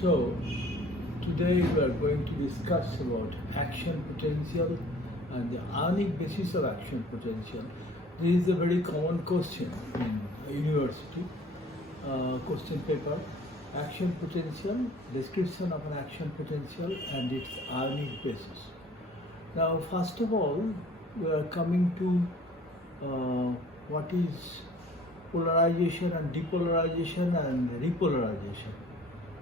So, today we are going to discuss about action potential and the Ionic basis of action potential. This is a very common question in university question paper. Action potential, description of an action potential and its Ionic basis. Now, first of all, we are coming to what is polarization and depolarization and repolarization.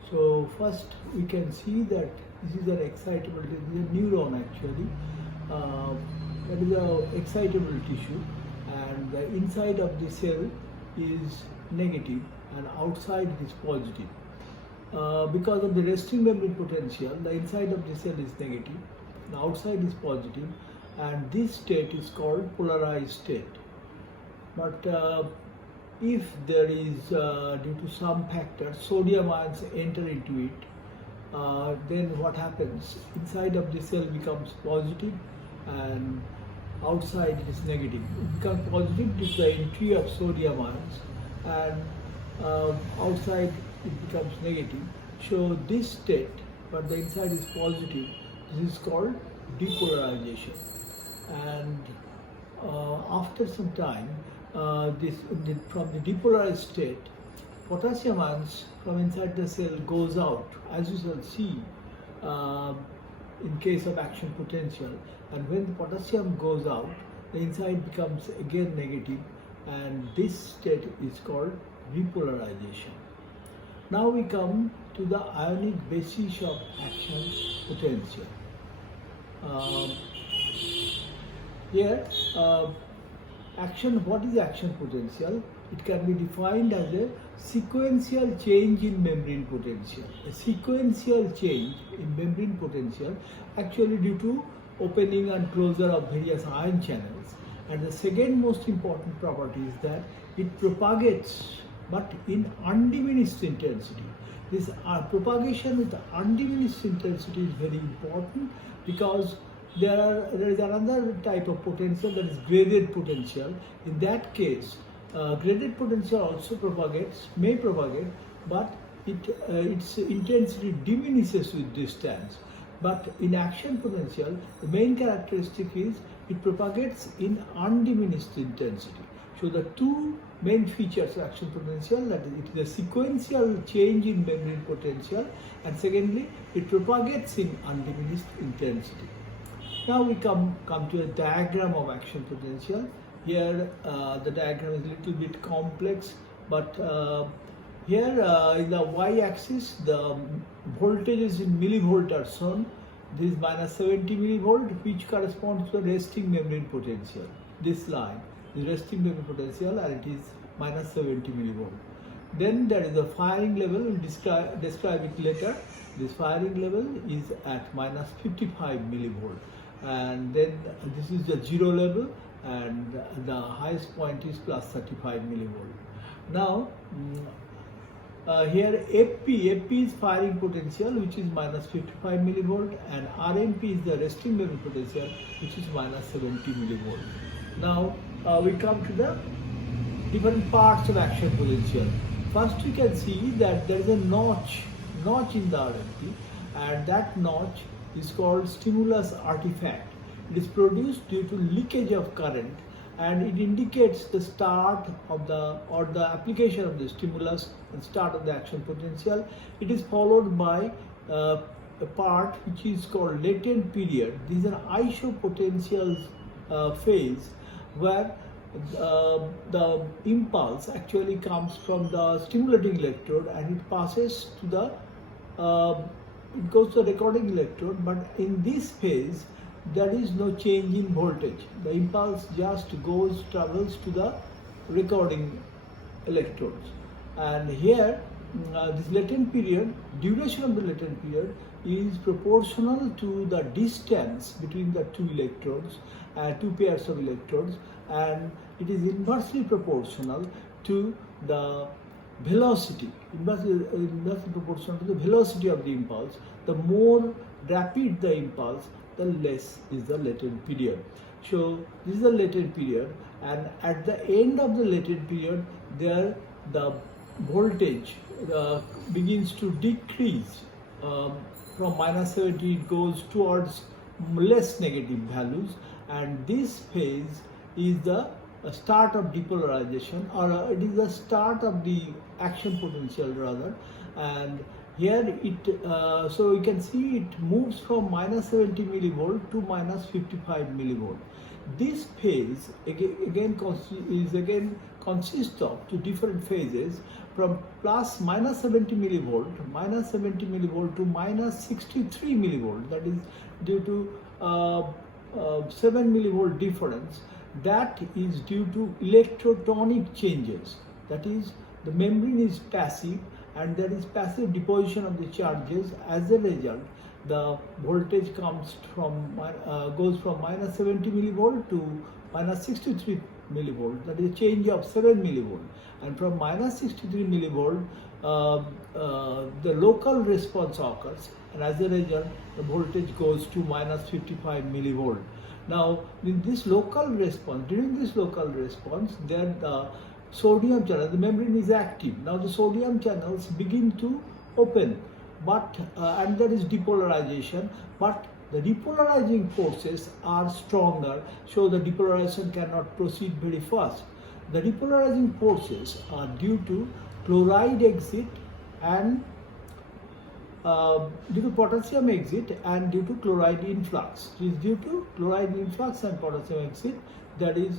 So first we can see that this is an excitability, this is a neuron actually, that is a excitable tissue, and the inside of the cell is negative and outside it is positive. Because of the resting membrane potential, the inside of the cell is negative, the outside is positive, and this state is called polarized state. But if there is, due to some factor, sodium ions enter into it, then what happens? Inside of the cell becomes positive and outside it is negative. It becomes positive due to the entry of sodium ions, and outside it becomes negative. So this state, but the inside is positive, this is called depolarization. And after some time, from the depolarized state, potassium ions from inside the cell goes out, as you shall see in case of action potential. And when the potassium goes out, the inside becomes again negative, and this state is called repolarization. Now we come to the Ionic basis of action potential. What is action potential? It can be defined as a sequential change in membrane potential. A sequential change in membrane potential actually due to opening and closure of various ion channels. And the second most important property is that it propagates but in undiminished intensity. This propagation with undiminished intensity is very important because there is another type of potential, that is graded potential. In that case, graded potential also may propagate, but its intensity diminishes with distance. But in action potential, the main characteristic is it propagates in undiminished intensity. So the two main features of action potential, that is, it is a sequential change in membrane potential, and secondly, it propagates in undiminished intensity. Now we come to a diagram of action potential. Here the diagram is a little bit complex, but here in the y-axis the voltages in millivolt are shown. This is minus 70 millivolt, which corresponds to the resting membrane potential. This line is resting membrane potential, and it is minus 70 millivolt. Then there is a firing level. We'll describe it later. This firing level is at minus 55 millivolt. And then this is the zero level, and the highest point is plus 35 millivolt. Now here FP is firing potential, which is minus 55 millivolt, and RMP is the resting membrane potential, which is minus 70 millivolt. Now we come to the different parts of action potential. First, we can see that there is a notch in the RMP, and that notch is called stimulus artifact. It is produced due to leakage of current, and it indicates the start of the application of the stimulus and start of the action potential. It is followed by a part which is called latent period. This is an isopotential phase where the impulse actually comes from the stimulating electrode, and it passes to the it goes to the recording electrode, but in this phase there is no change in voltage. The impulse just travels to the recording electrodes. And here this latent period, duration of the latent period is proportional to the distance between the two electrodes, two pairs of electrodes, and it is inversely proportional to the velocity, inversely proportional to the velocity of the impulse. The more rapid the impulse, the less is the latent period. So this is the latent period, and at the end of the latent period, there the voltage begins to decrease from minus 70, it goes towards less negative values, and this phase is the start of depolarization, or it is the start of the action potential rather. And here it so you can see it moves from minus 70 millivolt to minus 55 millivolt. This phase consists of two different phases, from plus minus 70 millivolt to minus 63 millivolt. That is due to 7 millivolt difference. That is due to electrotonic changes. That is, the membrane is passive and there is passive deposition of the charges. As a result, the voltage goes from minus 70 millivolt to minus 63 millivolt. That is a change of 7 millivolt. And from minus 63 millivolt, the local response occurs, and as a result, the voltage goes to minus 55 millivolt. Now, in this local response, during this local response, then the sodium channel, the membrane is active. Now, the sodium channels begin to open, but and there is depolarization, but the depolarizing forces are stronger, so the depolarization cannot proceed very fast. The depolarizing forces are due to chloride exit and due to potassium exit and due to chloride influx. It is due to chloride influx and potassium exit. That is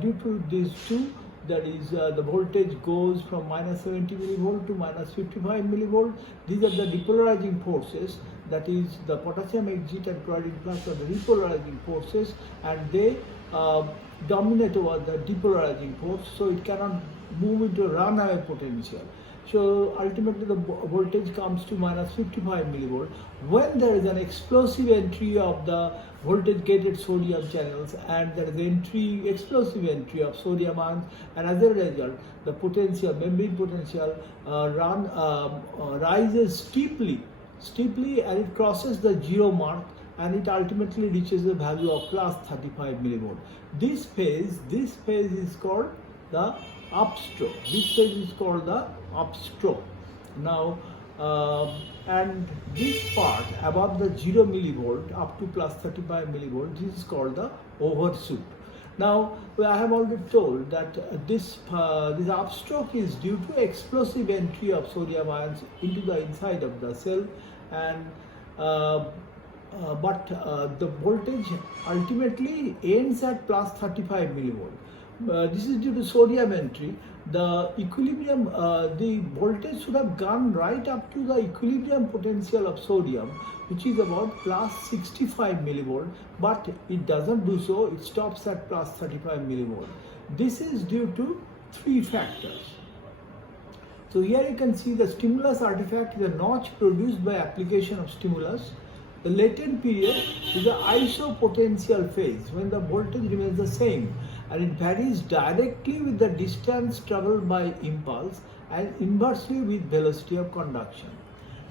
due to these two. That is the voltage goes from minus 70 millivolt to minus 55 millivolt. These are the depolarizing forces. That is, the potassium exit and chloride influx are the repolarizing forces, and they dominate over the depolarizing force, so it cannot move into runaway potential. So ultimately the voltage comes to minus 55 millivolt. When there is an explosive entry of the voltage gated sodium channels, and there is explosive entry of sodium ions, and as a result the potential, membrane potential rises steeply, and it crosses the zero mark, and it ultimately reaches the value of plus 35 millivolt. This phase is called the upstroke. This phase is called the upstroke. Now, and this part above the 0 millivolt up to plus 35 millivolt, this is called the overshoot. Now, I have already told that this upstroke is due to explosive entry of sodium ions into the inside of the cell, and but the voltage ultimately ends at plus 35 millivolt. This is due to sodium entry. The equilibrium, the voltage should have gone right up to the equilibrium potential of sodium, which is about plus 65 millivolt, but it doesn't do so. It stops at plus 35 millivolt. This is due to three factors. So here you can see the stimulus artifact is a notch produced by application of stimulus. The latent period is the isopotential phase, when the voltage remains the same, and it varies directly with the distance traveled by impulse and inversely with velocity of conduction.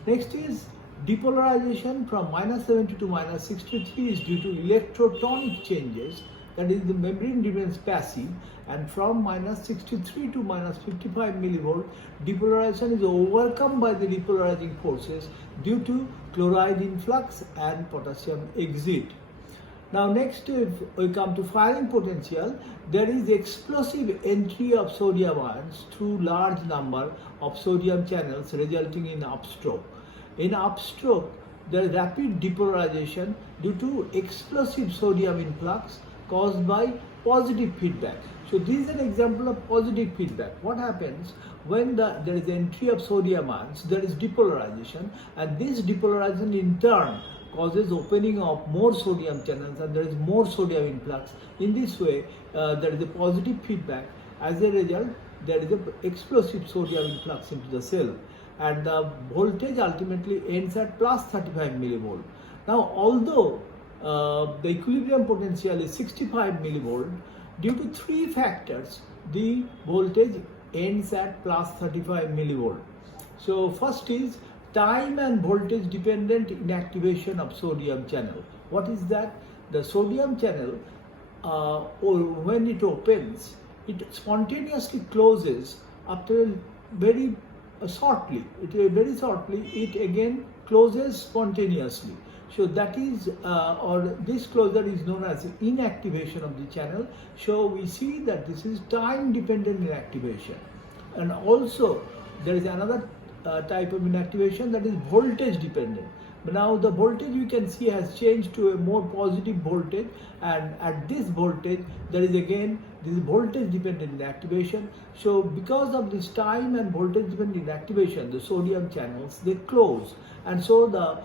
Next is depolarization. From minus 70 to minus 63 is due to electrotonic changes. That is, the membrane remains passive, and from minus 63 to minus 55 millivolt, depolarization is overcome by the repolarizing forces due to chloride influx and potassium exit. Now next, if we come to firing potential, there is explosive entry of sodium ions through large number of sodium channels, resulting in upstroke. In upstroke, there is rapid depolarization due to explosive sodium influx caused by positive feedback. So this is an example of positive feedback. What happens when there is entry of sodium ions? There is depolarization, and this depolarization in turn causes opening of more sodium channels, and there is more sodium influx. In this way, there is a positive feedback. As a result, there is an explosive sodium influx into the cell, and the voltage ultimately ends at plus 35 millivolt. Now, although the equilibrium potential is 65 millivolt, due to three factors, the voltage ends at plus 35 millivolt. So first is time and voltage dependent inactivation of sodium channel. What is that? The sodium channel, or when it opens, it spontaneously closes after a very shortly. Very shortly, it again closes spontaneously. So that is, or this closure is known as inactivation of the channel. So we see that this is time-dependent inactivation, and also there is another type of inactivation, that is voltage dependent. But now the voltage you can see has changed to a more positive voltage, and at this voltage there is again this voltage dependent inactivation. So because of this time and voltage dependent inactivation, the sodium channels, they close, and so the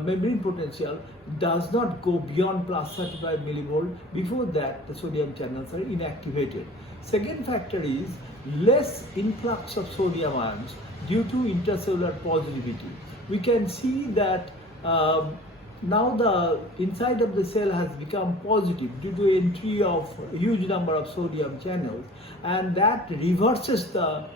membrane potential does not go beyond plus 35 millivolt. Before that, the sodium channels are inactivated. Second factor is less influx of sodium ions due to intercellular positivity. We can see that now the inside of the cell has become positive due to entry of a huge number of sodium channels, and that reverses the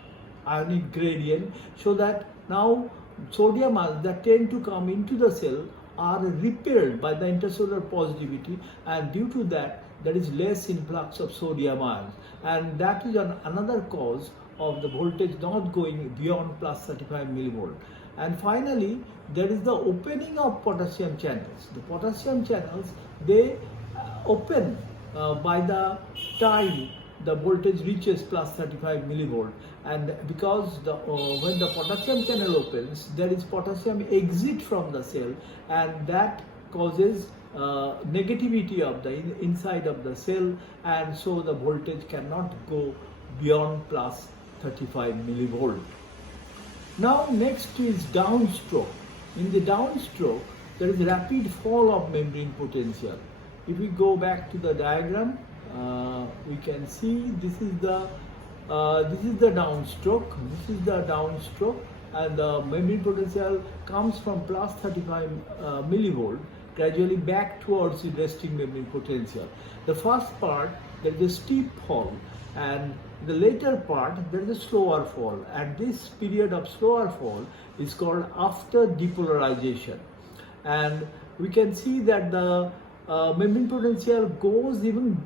ionic gradient, so that now sodium ions that tend to come into the cell are repelled by the intercellular positivity, and due to that there is less influx of sodium ions, and that is another cause of the voltage not going beyond plus 35 millivolt. And finally, there is the opening of potassium channels. The potassium channels, they open by the time the voltage reaches plus 35 millivolt, and because when the potassium channel opens, there is potassium exit from the cell, and that causes negativity of the inside of the cell, and so the voltage cannot go beyond plus 35 millivolt. Now next is downstroke. In the downstroke, there is rapid fall of membrane potential. If we go back to the diagram, we can see this is the downstroke. This is the downstroke, and the membrane potential comes from plus 35 millivolt gradually back towards the resting membrane potential. The first part, there is a steep fall, and the later part there is a slower fall, and this period of slower fall is called after depolarization. And we can see that the membrane potential goes even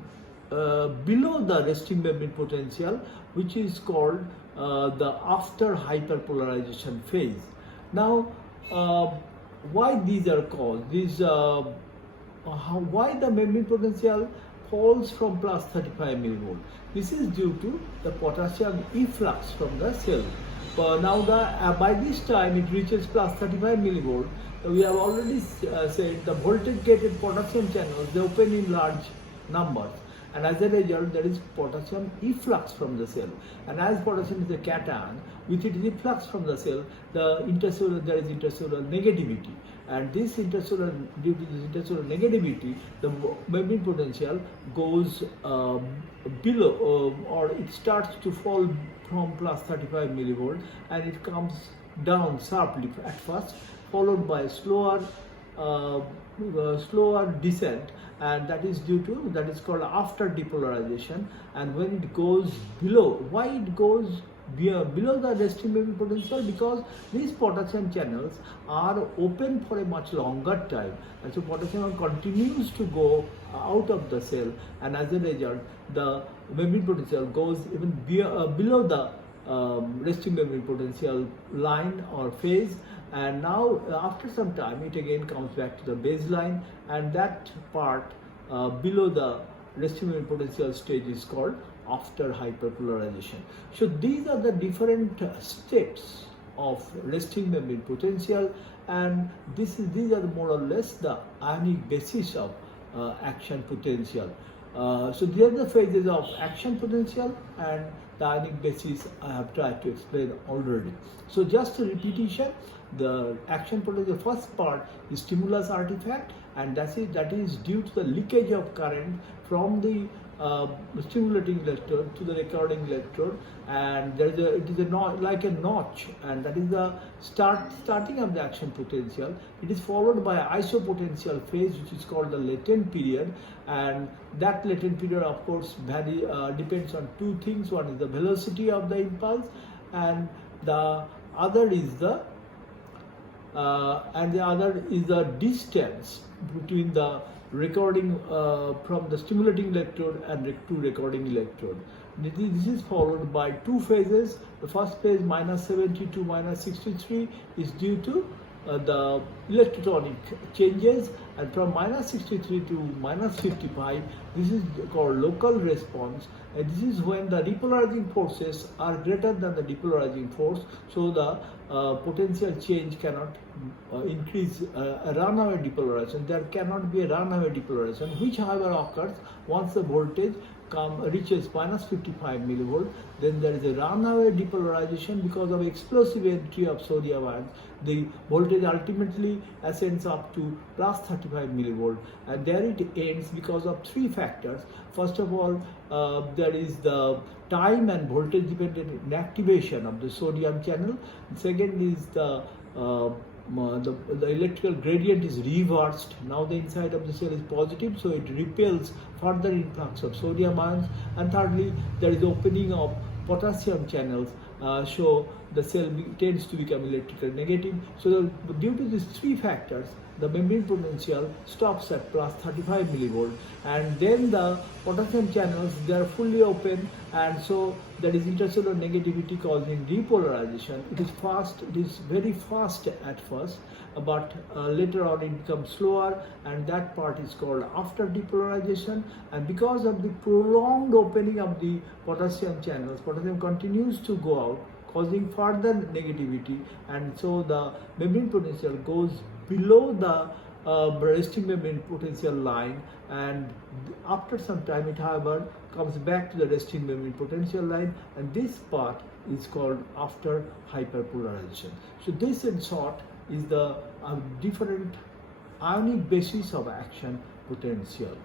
below the resting membrane potential, which is called the after hyperpolarization phase. Now why these are caused? Why the membrane potential falls from plus 35 millivolt? This is due to the potassium efflux from the cell. Now by this time it reaches plus 35 millivolt. We have already said the voltage gated potassium channels, they open in large numbers, and as a result there is potassium efflux from the cell, and as potassium is a cation, with its efflux from the cell, there is intercellular negativity, and due to this intercellular negativity, the membrane potential goes below, or it starts to fall from plus 35 millivolt, and it comes down sharply at first, followed by slower descent, and that is called after depolarization. And when it goes below, why it goes below the resting membrane potential? Because these potassium channels are open for a much longer time, and so potassium continues to go out of the cell, and as a result the membrane potential goes even below the resting membrane potential line or phase, and now after some time it again comes back to the baseline, and that part below the resting membrane potential stage is called after hyperpolarization. So these are the different steps of resting membrane potential, and these are more or less the ionic basis of action potential. So these are the phases of action potential, and the ionic basis I have tried to explain already. So just a repetition, the action potential, the first part is stimulus artifact, and that is due to the leakage of current from the stimulating electrode to the recording electrode, and it is like a notch, and that is the starting of the action potential. It is followed by isopotential phase, which is called the latent period, and that latent period of course depends on two things. One is the velocity of the impulse, and the other is the distance between the recording from the stimulating electrode and to recording electrode. This is followed by two phases. The first phase -70 to -63 is due to the electrotonic changes, and from -63 to -55 this is called local response, and this is when the repolarizing forces are greater than the depolarizing force, so the potential change cannot increase a runaway depolarization. There cannot be a runaway depolarization, which however occurs once the voltage reaches -55 millivolt. Then there is a runaway depolarization because of explosive entry of sodium ions. The voltage ultimately ascends up to +35 millivolt, and there it ends because of three factors. First of all, there is the time and voltage dependent inactivation of the sodium channel. Second is the electrical gradient is reversed. Now the inside of the cell is positive, so it repels further influx of sodium ions. And thirdly, there is opening of potassium channels, so the cell tends to become electrical negative. So due to these three factors, the membrane potential stops at +35 millivolt, and then the potassium channels, they are fully open, and so there is intercellular negativity causing depolarization. It is fast, it is very fast at first, but later on it becomes slower, and that part is called after depolarization. And because of the prolonged opening of the potassium channels, potassium continues to go out, causing further negativity, and so the membrane potential goes below the resting membrane potential line, and after some time it however comes back to the resting membrane potential line, and this part is called after hyperpolarization. So this in short is the different ionic basis of action potential.